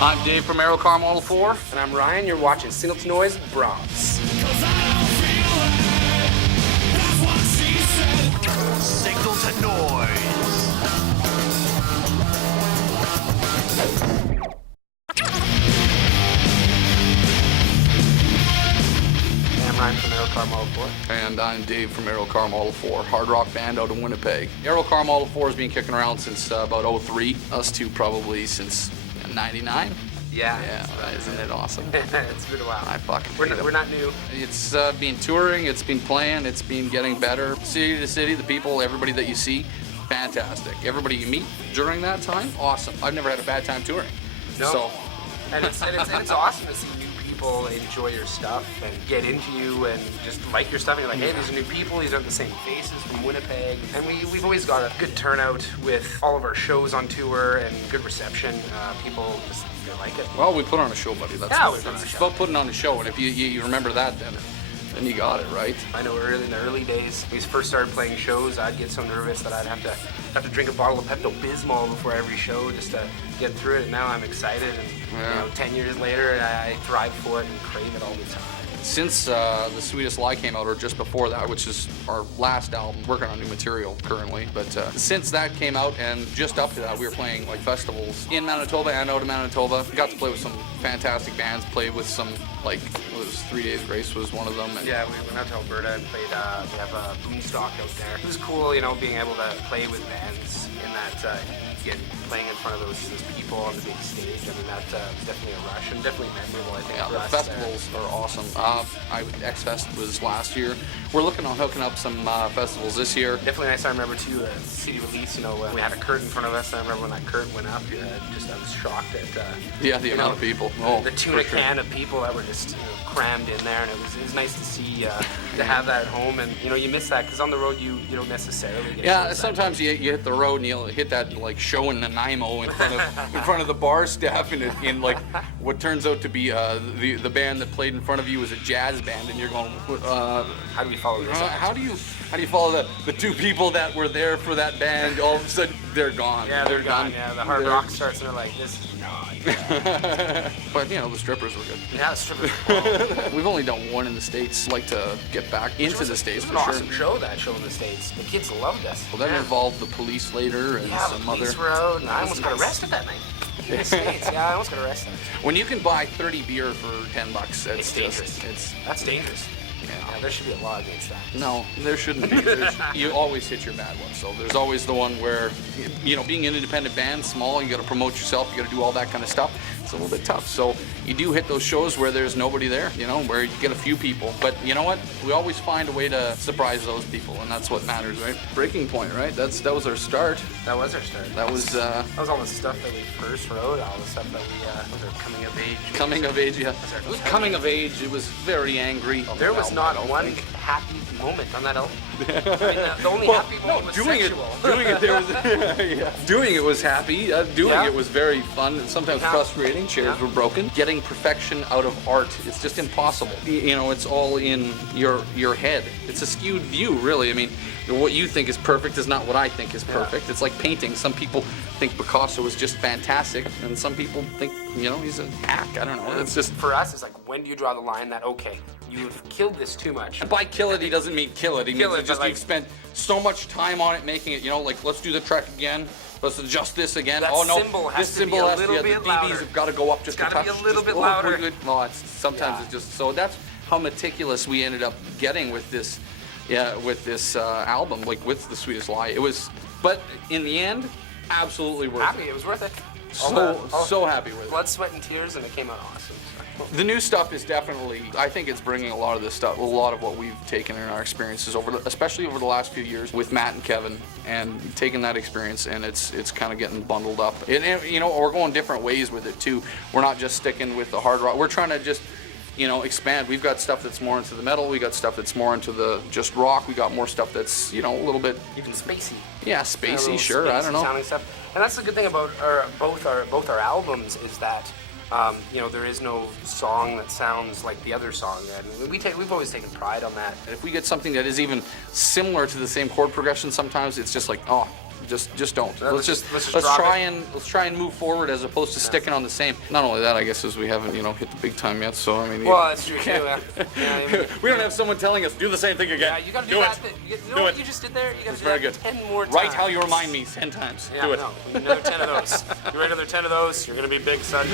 I'm Dave from Aerocar Model Four. And I'm Ryan, you're watching Signal to Noise, Broms. Signal to Noise. I'm Ryan from Aerocar Model 4. And I'm Dave from Aerocar Model 4, hard rock band out of Winnipeg. Aerocar Model 4 has been kicking around since about 03. Us two probably since 99. Yeah, Isn't it awesome? It's been a while. I fucking We're not new. It's been touring, it's been playing, it's been getting better. City to city, the people, everybody that you see, fantastic. Everybody you meet during that time, awesome. I've never had a bad time touring. No. So, And it's awesome to see new people enjoy your stuff and get into you and just like your stuff. And you're like, hey, these are new people. These aren't the same faces from Winnipeg. And we've always got a good turnout with all of our shows on tour and good reception. People just like it. well, we put on a show, buddy. That's Yeah, what we it put on is. a It's show. about putting on a show, and if you remember that, then you got it, right? I know in the early days, when we first started playing shows, I'd get so nervous that I'd have to drink a bottle of Pepto-Bismol before every show just to get through it. And now I'm excited, and 10 years later, I thrive for it and crave it all the time. Since The Sweetest Lie came out, or just before that, which is our last album, working on new material currently, but since that came out and just up to that, we were playing like festivals in Manitoba and out of Manitoba. Got to play with some fantastic bands, played with some, like, what was 3 Days Grace was one of them. And Yeah, we went out to Alberta and played, we have a Boomstock out there. It was cool, being able to play with bands in that, playing in front of those people on the big stage. I mean, that was definitely a rush and definitely memorable, I think, yeah, for the us. festivals are awesome. X-Fest was last year. We're looking on hooking up some festivals this year. Definitely nice. I remember too, city release. We had a curtain in front of us. And I remember when that curtain went up. I was shocked at The amount of people. Oh, the tuna for sure. can of people that were just crammed in there, and it was nice to see to have that at home. And you miss that because on the road you don't necessarily get. Yeah, shows sometimes you hit the road and you'll hit that like show in Nanaimo in front of the bar staff in like what turns out to be the band that played in front of you was a jazz band, and you're going, How do we follow this? how do you follow the two people that were there for that band? All of a sudden they're gone. Yeah, they're gone. done. Yeah, the hard rock starts and they're like, this is not. But the strippers were good. Yeah, the strippers. Cool. We've only done one in the States. Like to get back into the States It for was an sure. awesome show, that show in the States. The kids loved us. Well, that involved the police later and Yeah, the some police other. were out, and I almost got nice. arrested that night. In the States, yeah, I almost got arrested. When you can buy 30 beer for $10, It's dangerous. That's dangerous. Yeah, there should be a law against that. No, there shouldn't be. You always hit your bad one. So there's always the one where, being an independent band, small, you got to promote yourself, you got to do all that kind of stuff. It's a little bit tough. So you do hit those shows where there's nobody there, where you get a few people. But you know what? We always find a way to surprise those people, and that's what matters, right? Breaking Point, right? That was our start. That was our start. That was all the stuff that we first wrote, all the stuff that we was our coming of age. coming of age. Yeah, it was coming of age. It was very angry. There was not one happy moment on that album. I mean, the only happy moment was sexual. Doing it was happy. Doing Yeah. it was very fun. Sometimes Yeah. frustrating. Chairs Yeah. were broken. Getting perfection out of art, it's just impossible. It's all in your head. It's a skewed view, really. I mean, what you think is perfect is not what I think is perfect. It's like painting. Some people think Picasso is just fantastic, and some people think, he's a hack. I don't know. It's just. For us, it's like, when do you draw the line that, okay, you've killed this too much? And by kill it, he doesn't mean kill it. He Kill means it, just but like- you've spent so much time on it, making it. Like, let's do the track again. Let's adjust this again. That oh no, symbol has this to be symbol a has little the bit DBs louder. have got to go up just It's a gotta touch. be a little just, bit louder. We're good. No, sometimes Yeah. it's just so. That's how meticulous we ended up getting with this. Yeah, with this album, like with The Sweetest Lie. It was, but in the end, absolutely worth Happy, it. it was worth it. So happy with it. Blood, sweat, and tears, and it came out awesome. The new stuff is definitely, I think it's bringing a lot of this stuff, a lot of what we've taken in our experiences especially over the last few years with Matt and Kevin, and taking that experience, and it's kind of getting bundled up. And we're going different ways with it too. We're not just sticking with the hard rock. We're trying to just, expand. We've got stuff that's more into the metal. We got stuff that's more into the just rock. We got more stuff that's, a little bit, Even spacey. yeah, spacey. Sure, I don't know. Sounding stuff. And that's the good thing about both our albums is that there is no song that sounds like the other song, and we've always taken pride on that. If we get something that is even similar to the same chord progression, sometimes it's just like, oh, Just don't. Let's Let's just drop try and move forward as opposed to sticking on the same. Not only that, I guess, is we haven't hit the big time yet. So I mean, Well, that's true too. Yeah, we don't have someone telling us do the same thing again. yeah, you gotta do do that. it. You know what you just did there? You gotta do Very that good. 10 more times. Write how you remind me 10 times. Yeah, do it. no, another 10 of those. You write another 10 of those, you're gonna be big, son.